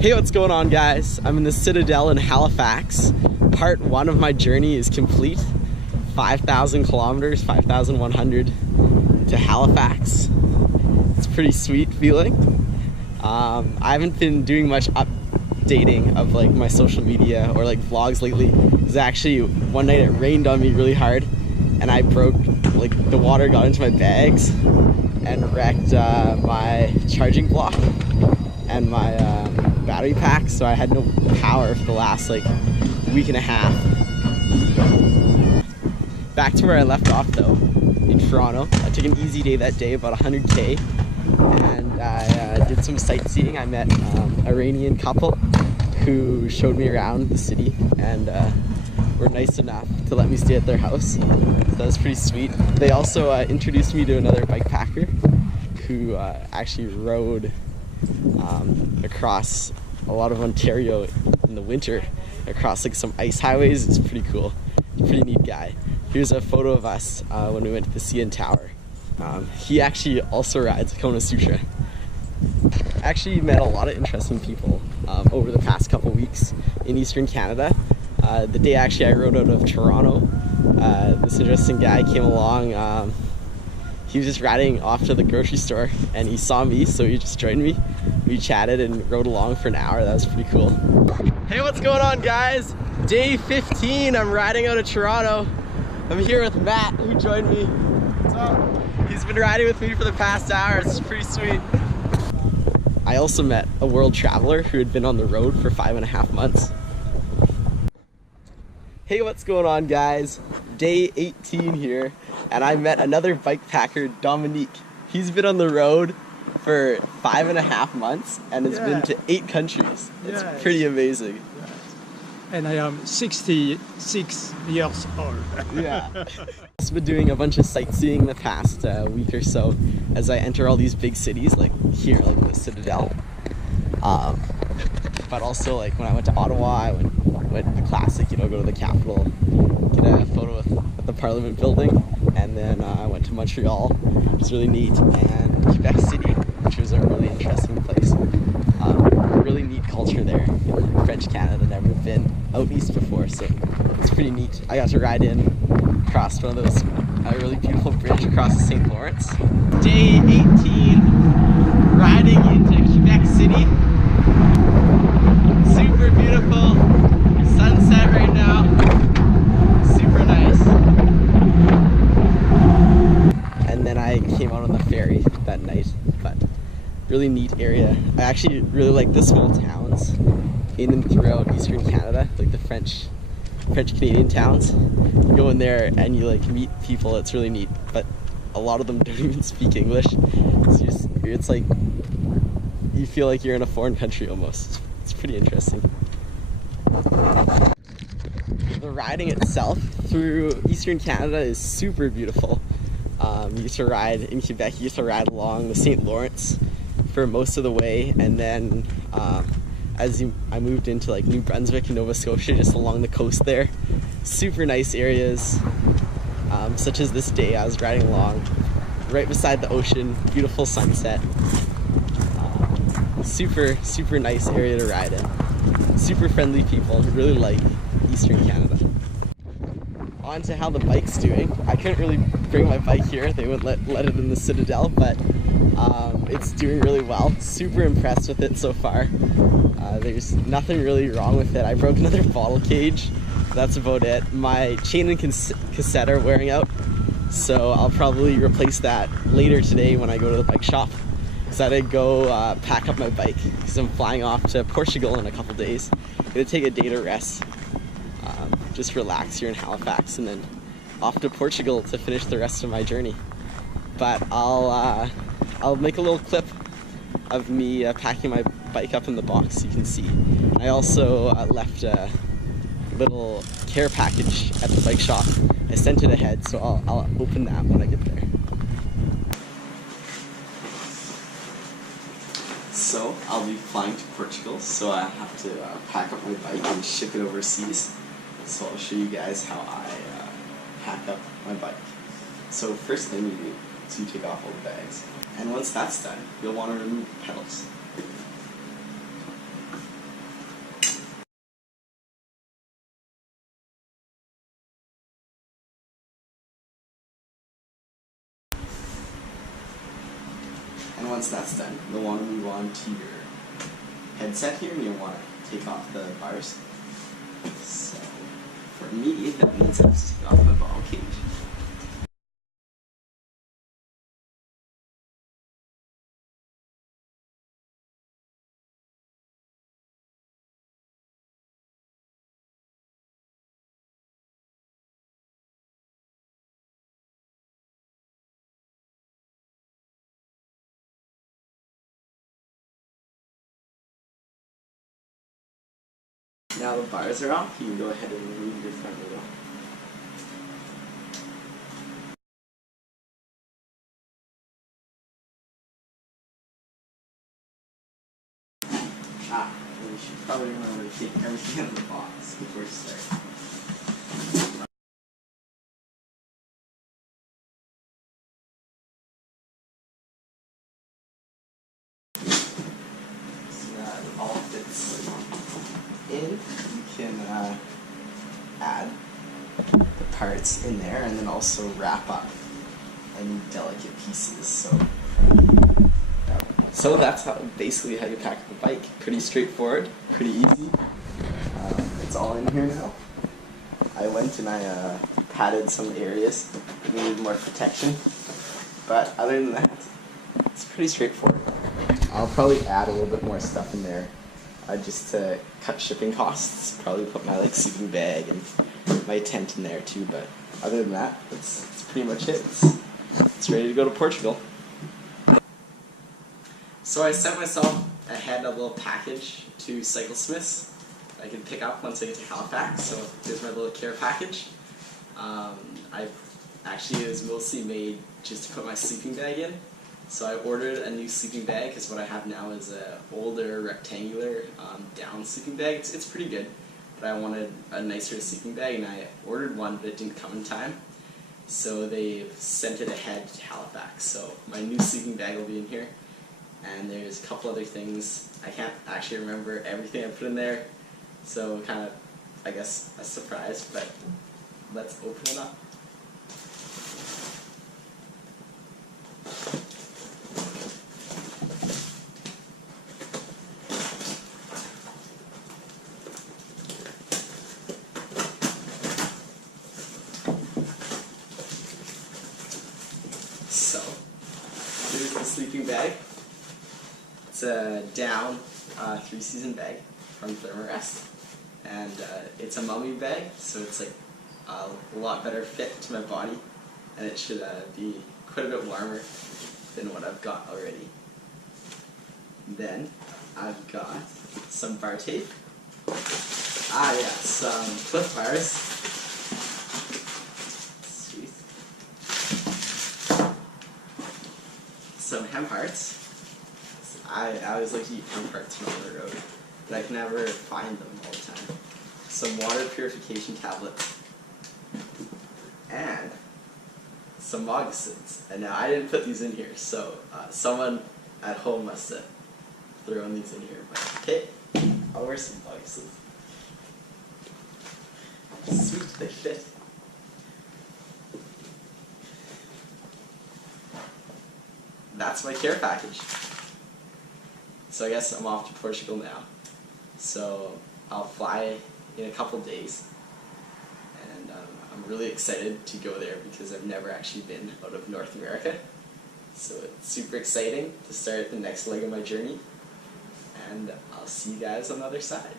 Hey, what's going on, guys? I'm in the Citadel in Halifax. Part 1 of my journey is complete. 5,000 kilometers, 5,100 to Halifax. It's a pretty sweet feeling. I haven't been doing much updating of like my social media or like vlogs lately. Because actually one night it rained on me really hard and I broke, like the water got into my bags and wrecked my charging block and my battery pack, so I had no power for the last like week and a half. Back to where I left off though, in Toronto. I took an easy day that day, about 100k, and I did some sightseeing. I met an Iranian couple who showed me around the city and were nice enough to let me stay at their house. So that was pretty sweet. They also introduced me to another bike packer who actually rode across a lot of Ontario in the winter, across like some ice highways. It's pretty cool. Pretty neat guy. Here's a photo of us when we went to the CN Tower. He actually also rides a Kona Sutra. I actually met a lot of interesting people over the past couple weeks in Eastern Canada. The day actually I rode out of Toronto, this interesting guy came along. He was just riding off to the grocery store and he saw me, so he just joined me. We chatted and rode along for an hour. That was pretty cool. Hey, what's going on, guys? Day 15, I'm riding out of Toronto. I'm here with Matt, who joined me. What's up? He's been riding with me for the past hour. It's pretty sweet. I also met a world traveler who had been on the road for 5.5 months. Hey, what's going on, guys? Day 18 here, and I met another bike packer, Dominique. He's been on the road for 5.5 months and has been to 8 countries. That's pretty amazing. And I am 66 years old. Yeah. I've also been doing a bunch of sightseeing the past week or so as I enter all these big cities, like here, like the Citadel. But also, like when I went to Ottawa, I went to the classic, you know, go to the Capitol, get a photo at the Parliament building, and then I went to Montreal, which was really neat, and Quebec City, which was a really interesting place. Really neat culture there in French Canada. Never been out east before, so it's pretty neat. I got to ride in across one of those really beautiful bridge across the St. Lawrence. Day 18, riding into Quebec City. Super beautiful sunset right now. Super nice. And then I came out on the ferry that night, but really neat area. I actually really like the small towns in and throughout Eastern Canada, like the French Canadian towns. You go in there and you like meet people. It's really neat, but a lot of them don't even speak English. It's like you feel like you're in a foreign country almost. It's pretty interesting. The riding itself through Eastern Canada is super beautiful. You get to ride in Quebec, you get to ride along the St. Lawrence for most of the way, and then I moved into like New Brunswick and Nova Scotia, just along the coast there. Super nice areas, such as this day I was riding along right beside the ocean, beautiful sunset. Super nice area to ride in. Super friendly people, really like Eastern Canada. On to how the bike's doing. I couldn't really bring my bike here, they wouldn't let it in the Citadel, but it's doing really well. Super impressed with it so far. There's nothing really wrong with it. I broke another bottle cage, that's about it. My chain and cassette are wearing out, so I'll probably replace that later today when I go to the bike shop. So I go pack up my bike because I'm flying off to Portugal in a couple days. I'm gonna take a day to rest, just relax here in Halifax, and then off to Portugal to finish the rest of my journey. But I'll make a little clip of me packing my bike up in the box so you can see. I also left a little care package at the bike shop. I sent it ahead, so I'll open that when I get there. So I'll be flying to Portugal, so I have to pack up my bike and ship it overseas. So I'll show you guys how I pack up my bike. So first thing you do is you take off all the bags. And once that's done, you'll want to remove the pedals. once that's done, you'll want to move on to your headset here, and you'll want to take off the bars. So for me, that means I have to take off my ball cage. Now the bars are off, you can go ahead and remove your front wheel. And you should probably remember to take everything out of the box before you start. So that it all fits in, you can add the parts in there and then also wrap up any delicate pieces. So that's basically how you pack up a bike. Pretty straightforward, pretty easy. It's all in here now. I went and I padded some areas that needed more protection, but other than that, it's pretty straightforward. I'll probably add a little bit more stuff in there just to cut shipping costs. Probably put my sleeping bag and my tent in there too, but other than that, that's pretty much it. It's ready to go to Portugal. So I sent myself ahead a little package to Cycle Smiths I can pick up once I get to Halifax. So here's my little care package. It was mostly made just to put my sleeping bag in. So I ordered a new sleeping bag because what I have now is an older rectangular down sleeping bag. It's pretty good, but I wanted a nicer sleeping bag and I ordered one, but it didn't come in time. So they sent it ahead to Halifax. So my new sleeping bag will be in here. And there's a couple other things. I can't actually remember everything I put in there, so kind of, I guess, a surprise, but let's open it up. So, here's the sleeping bag. It's a down 3-season bag from Thermarest, and it's a mummy bag, so it's like a lot better fit to my body, and it should be quite a bit warmer than what I've got already. Then I've got some bar tape. Some Cliff bars. Sweet. Some hemp hearts. I always like to eat hemp hearts on the road, but I can never find them all the time. Some water purification tablets. And some moccasins. And now I didn't put these in here, so someone at home must have thrown these in here. But okay, I'll wear some moccasins. Sweet, they fit. That's my care package. So I guess I'm off to Portugal now. So I'll fly in a couple days. And I'm really excited to go there because I've never actually been out of North America. So it's super exciting to start the next leg of my journey. And I'll see you guys on the other side.